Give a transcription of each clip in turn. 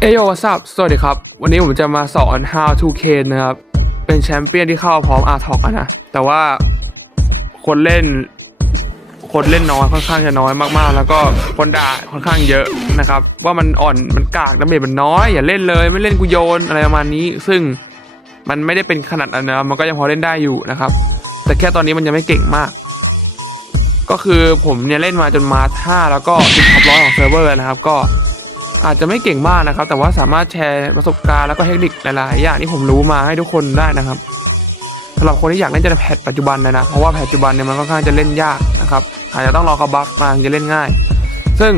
เอโยวัสับสวัสดีครับ วันนี้ผมจะมาสอน how to c a n นะครับ เป็นแชมเปี้ยนที่เข้าพร้อมอาร์ทอกนะ แต่ว่าคนเล่น คนเล่นน้อยค่อนข้างจะน้อยมากๆ แล้วก็คนด่าค่อนข้างเยอะนะครับ ว่ามันอ่อนมันกากดาเมจมันน้อย อย่าเล่นเลยไม่เล่นกูโยนอะไรประมาณนี้ ซึ่งมันไม่ได้เป็นขนาดนั้นนะมันก็ยังพอเล่นได้อยู่นะครับ แต่แค่ตอนนี้มันยังไม่เก่งมาก ก็คือผมเนี่ยเล่นมาจนมาท่าแล้วก็ติดท็อปร้อยของเซิร์ฟเวอร์นะครับก็ อาจจะไม่เก่งมากนะครับ แต่ว่าสามารถแชร์ประสบการณ์แล้วก็เทคนิคหลายๆอย่างที่ผมรู้มาให้ทุกคนได้นะครับสำหรับคนที่อยากเล่นจะแพทปัจจุบันนะนะเพราะว่าแพทปัจจุบันเนี่ยมันค่อนข้างจะเล่นยากนะครับอาจจะต้องรอเขาบัฟมาถึงจะเล่นง่าย ซึ่ง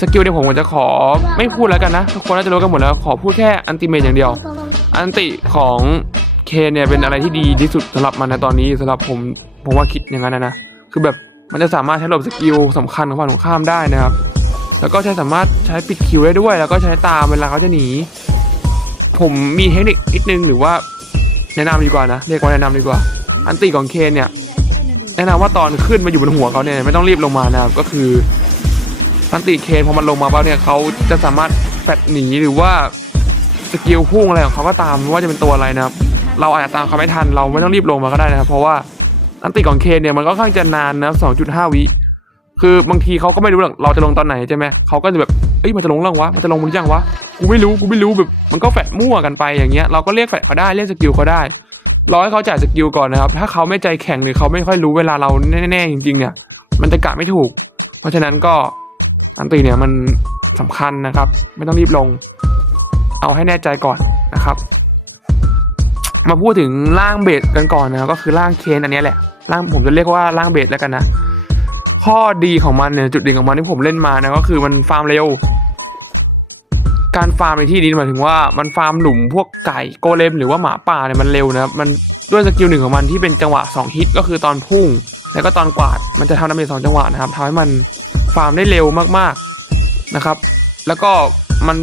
สกิลเนี่ยผมจะขอไม่พูดแล้วกันนะทุกคนน่าจะรู้กันหมดแล้วขอพูดแค่อันติเมทอย่างเดียว อันติของเคนเนี่ยเป็นอะไรที่ดีที่สุดสำหรับมันในตอนนี้สำหรับผมผมว่าคิดอย่างนั้นนะนะคือแบบมันจะสามารถใช้หลบสกิลสำคัญของฝั่งตรงข้ามได้นะครับ แล้วก็ใช้สามารถใช้ปิดคิวได้ด้วย แล้วก็ใช้ตามเวลาเขาจะหนี ผมมีเทคนิคนิดนึงหรือว่าแนะนำดีกว่านะเรียกว่าแนะนำดีกว่า อันติของเคนเนี่ยแนะนำว่าตอนขึ้นมาอยู่บนหัวเขาเนี่ยไม่ต้องรีบลงมานะครับก็คืออันติเคนพอมันลงมาปั๊บเนี่ยเขาจะสามารถแฟดหนีหรือว่าสกิลพุ่งอะไรของเขาก็ตามไม่ว่าจะเป็นตัวอะไรนะครับเราอาจจะตามเขาไม่ทันเราไม่ต้องรีบลงมาก็ได้นะครับ เพราะว่าอันติของเคนเนี่ยมันก็ค่อนข้างจะนานนะ2.5 วิ คือบางทีเขาก็ไม่รู้หรอกเราจะลงตอนไหนใช่ไหมเขาก็จะแบบเอ้ยมันจะลงแล้ววะมันจะลงมันยังวะกูไม่รู้กูไม่รู้แบบมันก็แฟดมั่วกันไปอย่างเงี้ยเราก็เรียกแฟดเขาได้เรียกสกิลเขาได้รอให้เขาจ่ายสกิลก่อนนะครับ ถ้าเขาไม่ใจแข็งหรือเขาไม่ค่อยรู้เวลาเราแน่ๆจริง ๆ เนี่ย มันจะกะไม่ถูก เพราะฉะนั้นก็อันตีเนี่ยมันสำคัญนะครับ ไม่ต้องรีบลง เอาให้แน่ใจก่อนนะครับ มาพูดถึงร่างเบสกันก่อนนะก็คือร่างเคนอันนี้แหละร่างผมจะเรียกว่าร่างเบสแล้วกันนะ ข้อดีของมันเนี่ยจุดเด่นของมันที่ผมเล่นมานะก็คือมันฟาร์มเร็ว การฟาร์มในที่นี้หมายถึงว่ามันฟาร์มหลุมพวกไก่โกเลมหรือว่าหมาป่าเนี่ยมันเร็วนะครับมันด้วยสกิลหนึ่งของมันที่เป็นจังหวะ 2 ฮิตก็คือตอนพุ่ง แล้วก็ตอนกวาดมันจะทำดาเมจสองจังหวะนะครับทำให้มันฟาร์มได้เร็วมากๆนะครับ แล้วก็มัน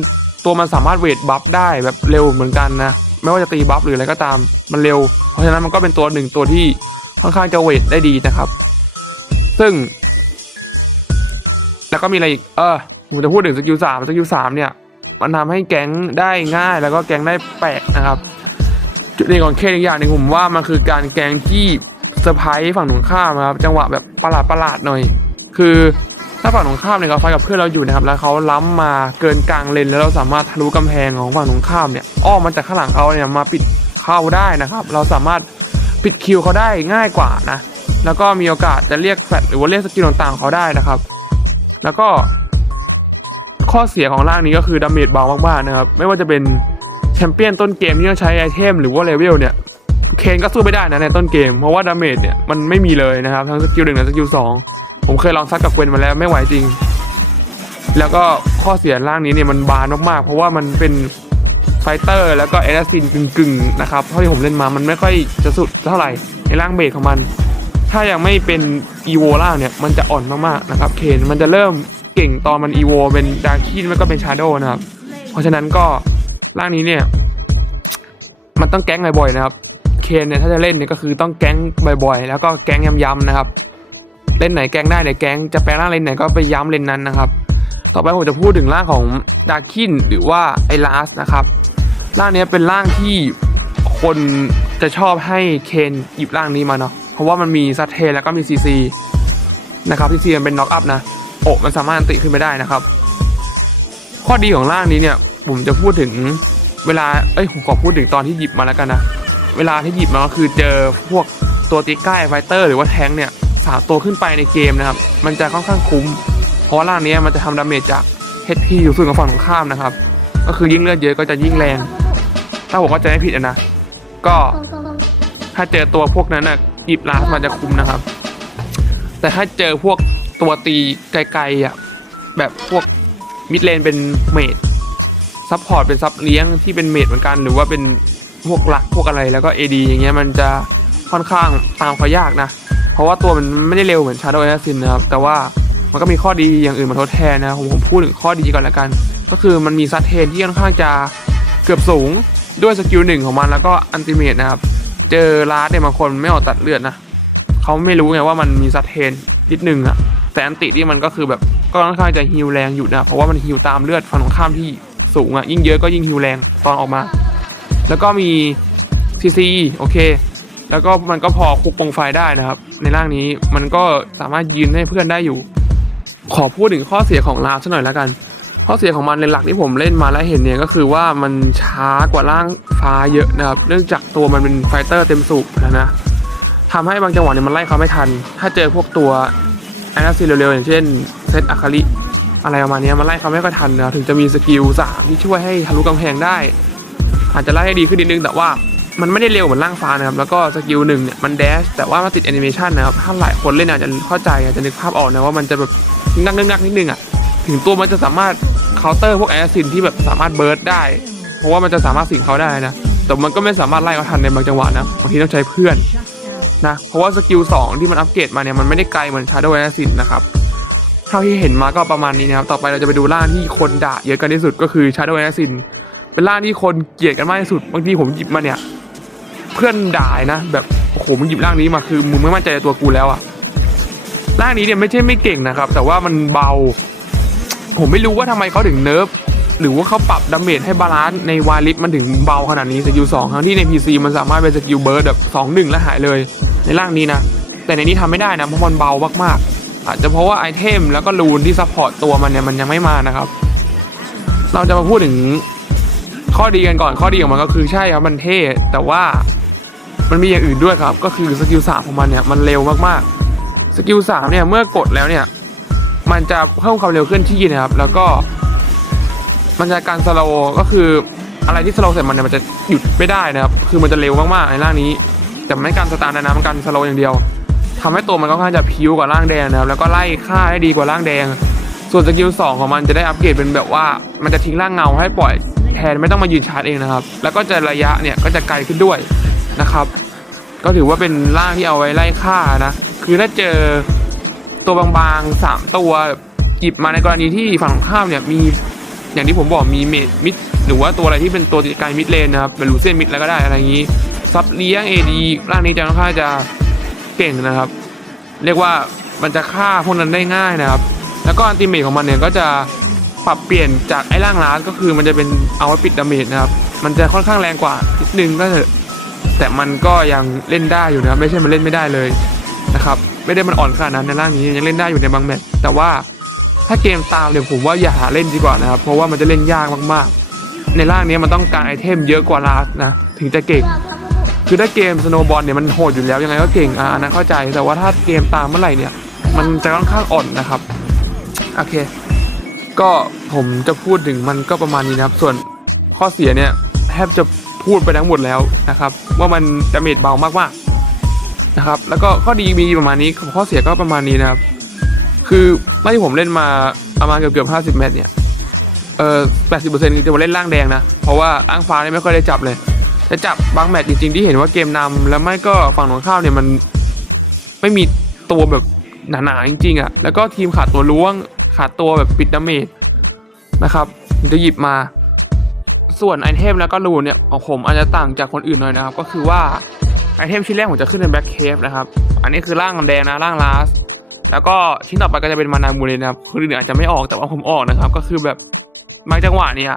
ตัวมันสามารถเวทบัฟได้แบบเร็วเหมือนกันนะไม่ว่าจะตีบัฟหรืออะไรก็ตามมันเร็ว เพราะฉะนั้นมันก็เป็นตัวหนึ่งตัวที่ค่อนข้างจะเวทได้ดีนะครับ ซึ่ง แล้วก็มีอะไรอีก เออผมจะพูดถึงสกิลสามสกิลสามเนี่ย มันทำให้แก๊งได้ง่าย แล้วก็แก๊งได้แปลกนะครับ จุดเด่นของเคสอีกอย่างหนึ่งผมว่ามันคือการแก๊งที่เซอร์ไพรส์ฝั่งตรงข้ามนะครับ จังหวะแบบประหลาดประหลาดหน่อย คือถ้าฝั่งตรงข้ามเนี่ยเขาไฟกับเพื่อนเราอยู่นะครับ แล้วเขาล้ำมาเกินกลางเลนแล้วเราสามารถทะลุกำแพงของฝั่งตรงข้ามเนี่ยอ้อมมาจากข้างหลังเขาเนี่ยมาปิดเข้าได้นะครับ เราสามารถปิดคิวเขาได้ง่ายกว่านะ แล้วก็มีโอกาสจะเรียกแฟลตหรือว่าเรียกสกิลต่างๆเขาได้นะครับ แล้วก็ข้อเสียของร่างนี้ก็คือดาเมจเบามากๆนะครับ ไม่ว่าจะเป็นแชมเปี้ยนต้นเกมที่ต้องใช้ไอเทมหรือว่าเลเวลเนี่ยเคนก็สู้ไม่ได้นะในต้นเกม เพราะว่าดาเมจเนี่ยมันไม่มีเลยนะครับ ทั้งสกิลหนึ่งและสกิลสองผมเคยลองซัดกับเกวนมาแล้วไม่ไหวจริง แล้วก็ข้อเสียร่างนี้เนี่ยมันบานมากๆ เพราะว่ามันเป็นไฟเตอร์แล้วก็แอสซินกึ่งๆนะครับเท่าที่ผมเล่นมามันไม่ค่อยจะสุดเท่าไหร่ในร่างเบสของมัน ถ้ายังไม่เป็นอีโวล่างเนี่ย มันจะอ่อนมากๆนะครับ เคนมันจะเริ่มเก่งตอนมันอีโวเป็นดาร์คินมันก็เป็นชาโดนะครับ เพราะฉะนั้นก็ร่างนี้เนี่ย มันต้องแก๊งบ่อยๆนะครับ เคนเนี่ยถ้าจะเล่นเนี่ยก็คือต้องแก๊งบ่อยๆ แล้วก็แก๊งย้ำๆนะครับ เล่นไหนแก๊งได้ไหนแก๊งจะแปลงร่างเลนไหนก็ไปย้ำเล่นนั้นนะครับ ต่อไปผมจะพูดถึงร่างของดาร์คินหรือว่าไอลาสนะครับร่างนี้เป็นร่างที่คนจะชอบให้เคนหยิบร่างนี้มาเนาะ เพราะว่ามันมีซัตเทแล้วก็มีซีซีนะครับซีซีมันเป็นน็อกอัพนะโอมันสามารถติขึ้นไปได้นะครับ ข้อดีของร่างนี้เนี่ยผมจะพูดถึงเวลาเอ้ยผมขอพูดถึงตอนที่หยิบมาแล้วกันนะเวลาที่หยิบมาก็คือเจอพวกตัวตีใกล้ไฟเตอร์หรือว่าแทงเนี่ยสามตัวขึ้นไปในเกมนะครับ มันจะค่อนข้างคุ้ม เพราะว่าร่างนี้มันจะทำดาเมจจาก HP อยู่ส่วนของฝั่งตรงข้ามนะครับ ก็คือยิ่งเลือดเยอะก็จะยิ่งแรง ถ้าผมเข้าใจไม่ผิดนะ ก็ถ้าเจอตัวพวกนั้นน่ะ หยิบลาสมันจะคุ้มนะครับ แต่ถ้าเจอพวกตัวตีไกลๆอะแบบพวกมิดเลนเป็นเมดซัพพอร์ตเป็นซับเลี้ยงที่เป็นเมดเหมือนกัน หรือว่าเป็นพวกหลักพวกอะไรแล้วก็ AD อย่างเงี้ยมันจะค่อนข้างตามเขายากนะ เพราะว่าตัวมันไม่ได้เร็วเหมือน Shadow Assassin นะครับ แต่ว่ามันก็มีข้อดีอย่างอื่นมาทดแทนนะผมผมพูดถึงข้อดีก่อนละกัน ก็คือมันมีซัดเทนที่ค่อนข้างจะเกือบสูงด้วยสกิลหนึ่งของมันแล้วก็อันติเมตนะครับ เจอลาสเนี่ยบางคนไม่ออกตัดเลือดนะเขาไม่รู้ไงว่ามันมีซัดเทนนิดนึงอะแต่อันตินี่มันก็คือแบบก็ค่อนข้างจะฮิวแรงอยู่นะเพราะว่ามันฮิวตามเลือดฝั่งตรงข้ามที่สูงอะยิ่งเยอะก็ยิ่งฮิวแรงตอนออกมา แล้วก็มีซีซีโอเค แล้วก็มันก็พอคุกปงไฟได้นะครับ ในร่างนี้มันก็สามารถยืนให้เพื่อนได้อยู่ ขอพูดถึงข้อเสียของลาสักหน่อยแล้วกัน ข้อเสียของมันในหลักที่ผมเล่นมาแล้วเห็นเนี่ยก็คือว่ามันช้ากว่าร่างฟ้าเยอะนะครับ เนื่องจากตัวมันเป็นไฟเตอร์เต็มสูบนะนะทำให้บางจังหวะเนี่ยมันไล่เขาไม่ทัน ถ้าเจอพวกตัวแอนาซีเร็วๆ อย่างเช่นเซตอะคาริอะไรประมาณนี้มันไล่เขาไม่ค่อยทันนะถึงจะมีสกิลสามที่ช่วยให้ทะลุกำแพงได้ อาจจะไล่ให้ดีขึ้นนิดนึงแต่ว่ามันไม่ได้เร็วเหมือนร่างฟ้านะครับแล้วก็สกิลหนึ่งเนี่ยมันแดชแต่ว่ามันติดแอนิเมชันนะครับถ้าหลายคนเล่นอาจจะเข้าใจอาจจะนึกภาพออกนะว่ามันจะแบบงักงักนิดนึงอะถึงตัวมันจะสามารถาน์เตอร์พวกแอสซินที่แบบสามารถเบิร์ดได้ เพราะว่ามันจะสามารถสิงเขาได้นะ แต่มันก็ไม่สามารถไล่เขาทันในบางจังหวะนะบางทีต้องใช้เพื่อนนะเพราะว่าสกิลสองที่มันอัปเกรดมาเนี่ยมันไม่ได้ไกลเหมือน Shadow Assassin นะครับเท่าที่เห็นมาก็ประมาณนี้นะครับ ต่อไปเราจะไปดูร่างที่คนด่าเยอะกันที่สุดก็คือ Shadow Assassin เป็นร่างที่คนเกลียดกันมากที่สุดบางทีผมหยิบมาเนี่ย เพื่อนด่านะ แบบโอ้โหมึงหยิบร่างนี้มาคือมึงไม่มั่นใจในตัวกูแล้วอะร่างนี้เนี่ยไม่ใช่ไม่เก่งนะครับ แต่ว่ามันเบา ผมไม่รู้ว่าทำไมเขาถึงเนิร์ฟหรือว่าเขาปรับดาเมจให้บาลานซ์ในวาลิสมันถึงเบาขนาดนี้สกิลสองทั้งที่ใน PC มันสามารถเป็นสกิลเบิร์ดแบบสองหนึ่งแล้วหายเลยในร่างนี้นะ แต่ในนี้ทำไม่ได้นะเพราะมันเบามากๆ อาจจะเพราะว่าไอเทมแล้วก็รูนที่ซัพพอร์ตตัวมันเนี่ยมันยังไม่มานะครับ เราจะมาพูดถึงข้อดีกันก่อนข้อดีของมันก็คือใช่ครับมันเท่แต่ว่ามันมีอย่างอื่นด้วยครับ ก็คือสกิลสามของมันเนี่ยมันเร็วมากๆสกิลสามเนี่ยเมื่อกดแล้วเนี่ย มันจะเพิ่มความเร็วเคลื่อนที่นะครับ แล้วก็ มันจะการสโลว์ก็คืออะไรที่สโลว์เสร็จมันเนี่ยมันจะหยุดไม่ได้นะครับ คือมันจะเร็วมากๆในร่างนี้ แต่ไม่การสตาร์ทนะมันการสโลว์อย่างเดียวทำให้ตัวมันก็ค่อนข้างจะพิ้วกว่าร่างแดงนะครับ แล้วก็ไล่ฆ่าได้ดีกว่าร่างแดง ส่วนสกิลสองของมันจะได้อัปเกรดเป็นแบบว่า มันจะทิ้งร่างเงาให้ปล่อยแทนไม่ต้องมายืนชาร์จเองนะครับ แล้วก็จะระยะเนี่ยก็จะไกลขึ้นด้วยนะครับ ก็ถือว่าเป็นร่างที่เอาไว้ไล่ฆ่านะ คือถ้าเจอ ตัวบางๆสามตัวหยิบมาในกรณีที่ฝั่งตรงข้ามเนี่ยมีอย่างที่ผมบอกมีเมดมิดหรือว่าตัวอะไรที่เป็นตัวติดการมิดเลนนะครับเป็นลูเซียนมิดแล้วก็ได้อะไรอย่างนี้ซับเลี้ยงเอดีร่างนี้จะค่อนข้างจะเก่งนะครับ เรียกว่ามันจะฆ่าพวกนั้นได้ง่ายนะครับ แล้วก็อันติเมทของมันเนี่ยก็จะปรับเปลี่ยนจากไอ้ร่างล้านก็คือมันจะเป็นเอาไว้ปิดดาเมจนะครับ มันจะค่อนข้างแรงกว่านิดนึงก็เถอะแต่มันก็ยังเล่นได้อยู่นะครับไม่ใช่มันเล่นไม่ได้เลย ไม่ได้มันอ่อนขนาดนั้นในร่างนี้ยังเล่นได้อยู่ในบางแมตช์แต่ว่าถ้าเกมตามเนี่ยผมว่าอย่าหาเล่นดีกว่านะครับเพราะว่ามันจะเล่นยากมากๆ ในร่างนี้มันต้องการไอเทมเยอะกว่าลาสนะถึงจะเก่งคือถ้าเกมสโนบอลเนี่ยมันโหดอยู่แล้วยังไงก็เก่งอะอันนั้นเข้าใจแต่ว่าถ้าเกมตามเมื่อไหร่เนี่ย มันจะค่อนข้างอ่อนนะครับโอเค ก็ผมจะพูดถึงมันก็ประมาณนี้นะครับ ส่วนข้อเสียเนี่ยแทบจะพูดไปทั้งหมดแล้วนะครับ ว่ามันดาเมจเบามากๆ นะครับ แล้วก็ข้อดีมีประมาณนี้ข้อเสียก็ประมาณนี้นะครับ คือไม่ที่ผมเล่นมาประมาณเกือบเกือบห้าสิบเมตรเนี่ยเออแปดสิบเปอร์เซ็นต์คือจะมาเล่นล่างแดงนะ เพราะว่าอ้างฟ้าเนี่ยไม่ค่อยได้จับเลยจะจับบางแมตช์จริงๆที่เห็นว่าเกมนำแล้วไม่ก็ฝั่งตรงข้ามเนี่ยมันไม่มีตัวแบบหนาๆจริงๆอะ่ะ แล้วก็ทีมขาดตัวล้วงขาดตัวแบบปิดดาเมจนะครับถึงจะหยิบมา ส่วนไอเทมแล้วก็รูนเนี่ยของผมอาจจะต่างจากคนอื่นหน่อยนะครับ ก็คือว่า ไอเทมชิ้นแรกผมจะขึ้นเป็นแบ็คเคฟนะครับ อันนี้คือร่างแดงนะร่างลาส แล้วก็ชิ้นต่อไปก็จะเป็นมานามูเลนะครับ คืออื่นอาจจะไม่ออกแต่ว่าผมออกนะครับ ก็คือแบบบางจังหวะเนี่ย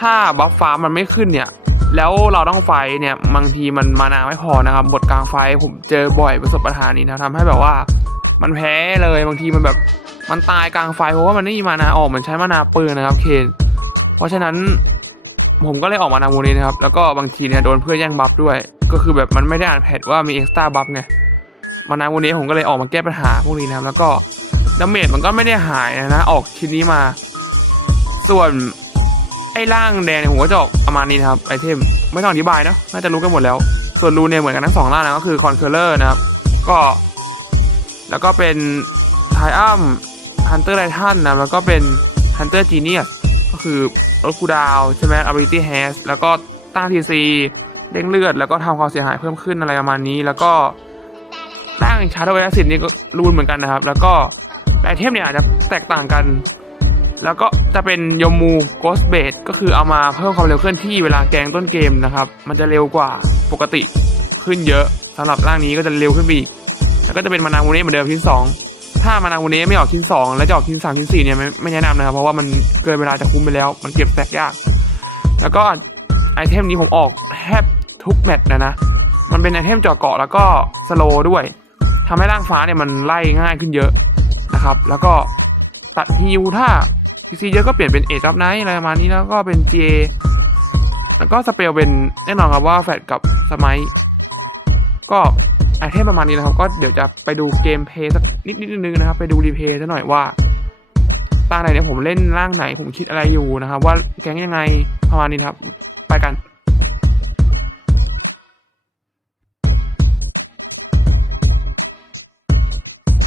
ถ้าบัฟฟ้ามันไม่ขึ้นเนี่ย แล้วเราต้องไฟเนี่ยบางทีมันมานาไม่พอนะครับ บทกลางไฟผมเจอบ่อยประสบปัญหานี้นะทำให้แบบว่ามันแพ้เลยบางทีมันแบบมันตายกลางไฟเพราะว่ามันไม่มีมานาออกมันใช้มานาปืนนะครับเคน เพราะฉะนั้นผมก็เลยออกมานามูนี้นะครับ แล้วก็บางทีเนี่ยโดนเพื่อนแย่งบัฟด้วย ก็คือแบบมันไม่ได้อ่านแพทว่ามีเอ็กซ์ตร้าบัฟไงมานามูนี้ผมก็เลยออกมาแก้ปัญหาพวกนี้นะครับ แล้วก็ดาเมจมันก็ไม่ได้หายนะนะ ออกชิ้นนี้มา ส่วนไอ้ร่างแดงเนี่ยผมก็จะออกประมาณนี้นะครับไอเทมไม่ต้องอธิบายเนอะน่าจะรู้กันหมดแล้ว ส่วนรูเนี่ยเหมือนกันทั้งสองร่างนะก็คือคอนเคอร์เลอร์นะครับ ก็ แล้วก็เป็นไทอัมฮันเตอร์ไททันนะแล้วก็เป็นฮันเตอร์จีเนียสก็คือลดคูดาวใช่ไหม ability has แล้วก็ตั้งทีซี เด้งเลือด แล้วก็ทำความเสียหายเพิ่มขึ้นอะไรประมาณนี้ แล้วก็ร่างชาร์ดเวลสิตนี่ก็รูนเหมือนกันนะครับ แล้วก็ไอเทมเนี่ยอาจจะแตกต่างกัน แล้วก็จะเป็นยมูโกสเบดก็คือเอามาเพิ่มความเร็วเคลื่อนที่เวลาแกงต้นเกมนะครับ มันจะเร็วกว่าปกติขึ้นเยอะสำหรับร่างนี้ก็จะเร็วขึ้นไปอีกแล้วก็จะเป็นมานามูเน่เหมือนเดิมชิ้นสองถ้ามานามูเน่ไม่ออกชิ้นสองแล้วจะออกชิ้นสามชิ้นสี่เนี่ยไม่ไม่แนะนำนะครับ เพราะว่ามันเกินเวลาจะคุ้มไปแล้ว มันเก็บแตกยาก แล้วก็ไอเทมนี้ผมออกแทบ ทุกแมตช์นะนะ มันเป็นไอเทมจาะเกาะแล้วก็สโลด้วยทำให้ร่างฟ้าเนี่ยมันไล่ง่ายขึ้นเยอะนะครับ แล้วก็ตัดฮิวถ้าพีซีเยอะก็เปลี่ยนเป็นเอจับไนท์อะไรประมาณนี้แล้วก็เป็น GA แล้วก็สเปลเป็นแน่นอนครับว่าแฟดกับสมัย ก็ไอเทมประมาณนี้นะครับ ก็เดี๋ยวจะไปดูเกมเพย์สักนิดนิดนึงนะครับ ไปดูรีเพย์ซะหน่อยว่าร่างไหนเนี่ยผมเล่นร่างไหนผมคิดอะไรอยู่นะครับ ว่าแก๊งยังไงประมาณนี้ครับ ไปกัน